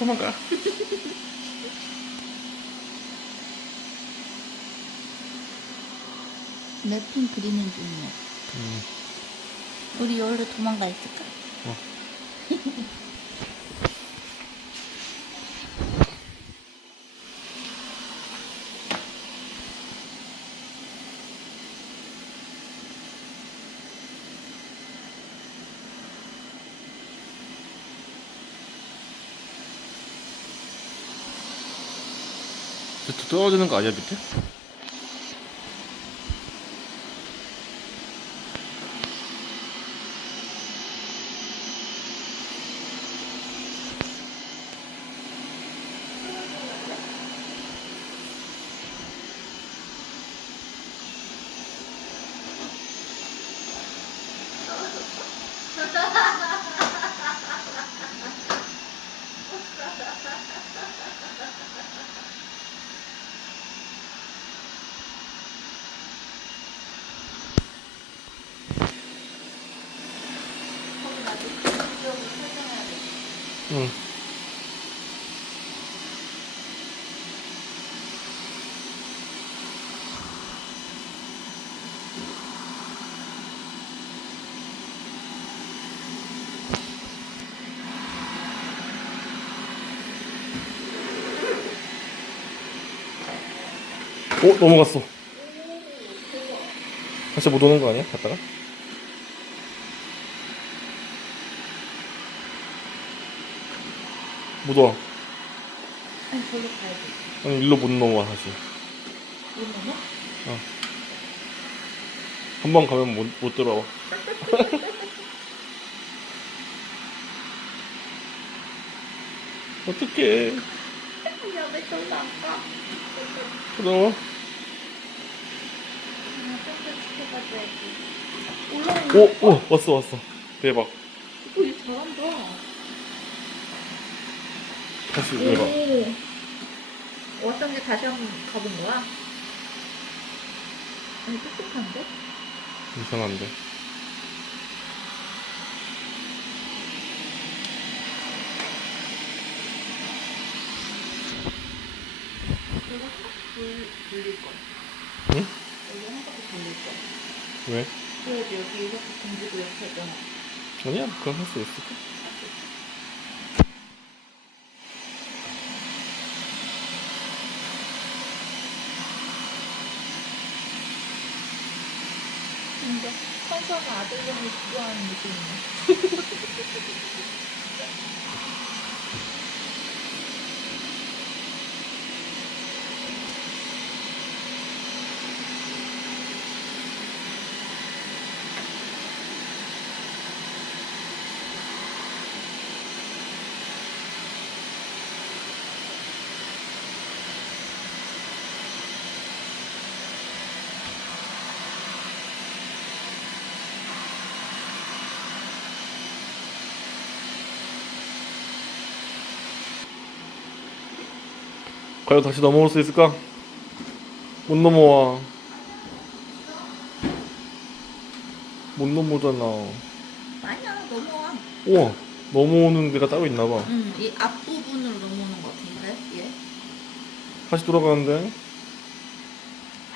도망가. 맵핀 그리는 중이야. 우리 여기로 도망가 있을까? 어. 떨어지는 거 아니야 밑에? 응. 넘어갔어. 다시 못 오는 거 아니야? 갔다가? 못 와. 아니 저기로 가야 돼. 아니 일로 못 넘어와 다시. 못 넘어? 한 번 가면 못 들어와. 어떡해. 야왜 저기로 안 가? 들어와. 올라오는 오 왔어. 대박. 거얘 잘한다. 다시 해봐. 왔던 게 다시 한번 가본 거야? 아니 똑똑한데? 이상한데. 이거 한 바퀴 돌릴 거야. 응? 이거 한 바퀴 돌릴 거야. 왜? 그래야지 여기 이렇게 공기도 이렇게 하잖아. 아니야 그건 할 수 있을까? 근데 천사가 아들놈을 구조하는 느낌이네. 과연 다시 넘어올 수 있을까? 못 넘어와. 못 넘어오잖아. 아니야 넘어와. 우와 넘어오는 데가 따로 있나 봐. 응, 이 앞부분으로 넘어오는 것 같은데 얘. 다시 돌아가는데.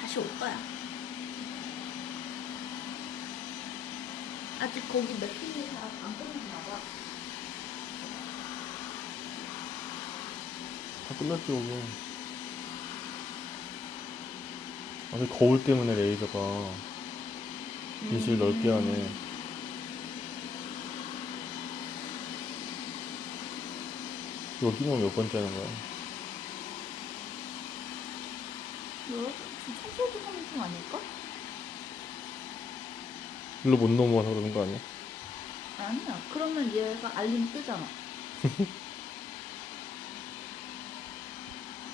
다시 올 거야. 아직 거기 맵핀이 잘 안 끝났나 봐. 다 끝났지 오늘. 아니 거울 때문에 레이저가 빛을 넓게 하네. 여기는 몇 번째 하는 거야? 뭐야? 지금 청소도 하는 중 아닐까? 일로 못 넘어와서 그러는 거 아니야? 아니야. 그러면 얘가 알림 뜨잖아.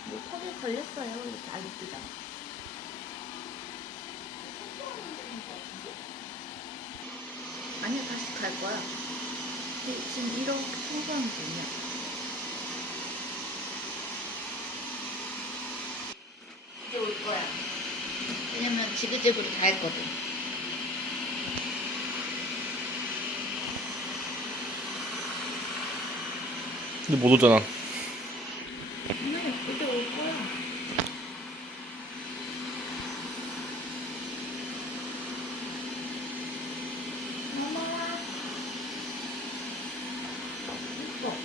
뭐 턱에 걸렸어요. 이렇게 알림 뜨잖아. 아니야, 다시 갈 거야. 지금 이렇게 청소하는 중이야. 이제 올 거야. 왜냐면 지그재그로 다 했거든. 근데 못 오잖아.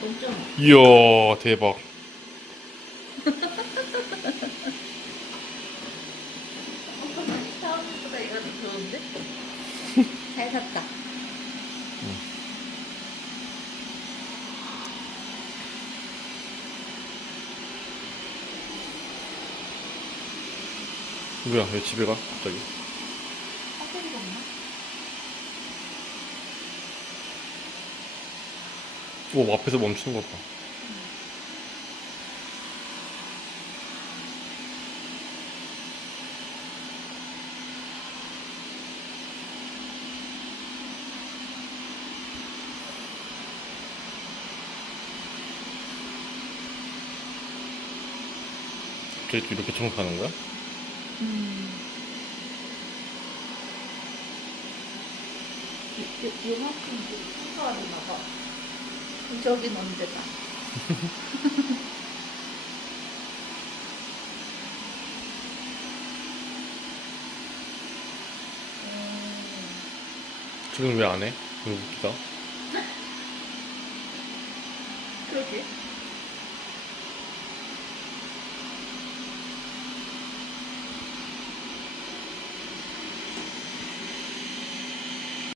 0.5. 이야, 대박. 처음보다 이거 더 좋은데? 잘 샀다. 뭐야, 왜 집에 가? 갑자기. 화장이 없나? 오, 앞에서 멈추는 것 봐. 갑자기 또 이렇게 청소하는 거야? 요만큼 청소하나 봐. 저긴 언제다? 지금 왜 안 해? 이거 웃기다. 그러게.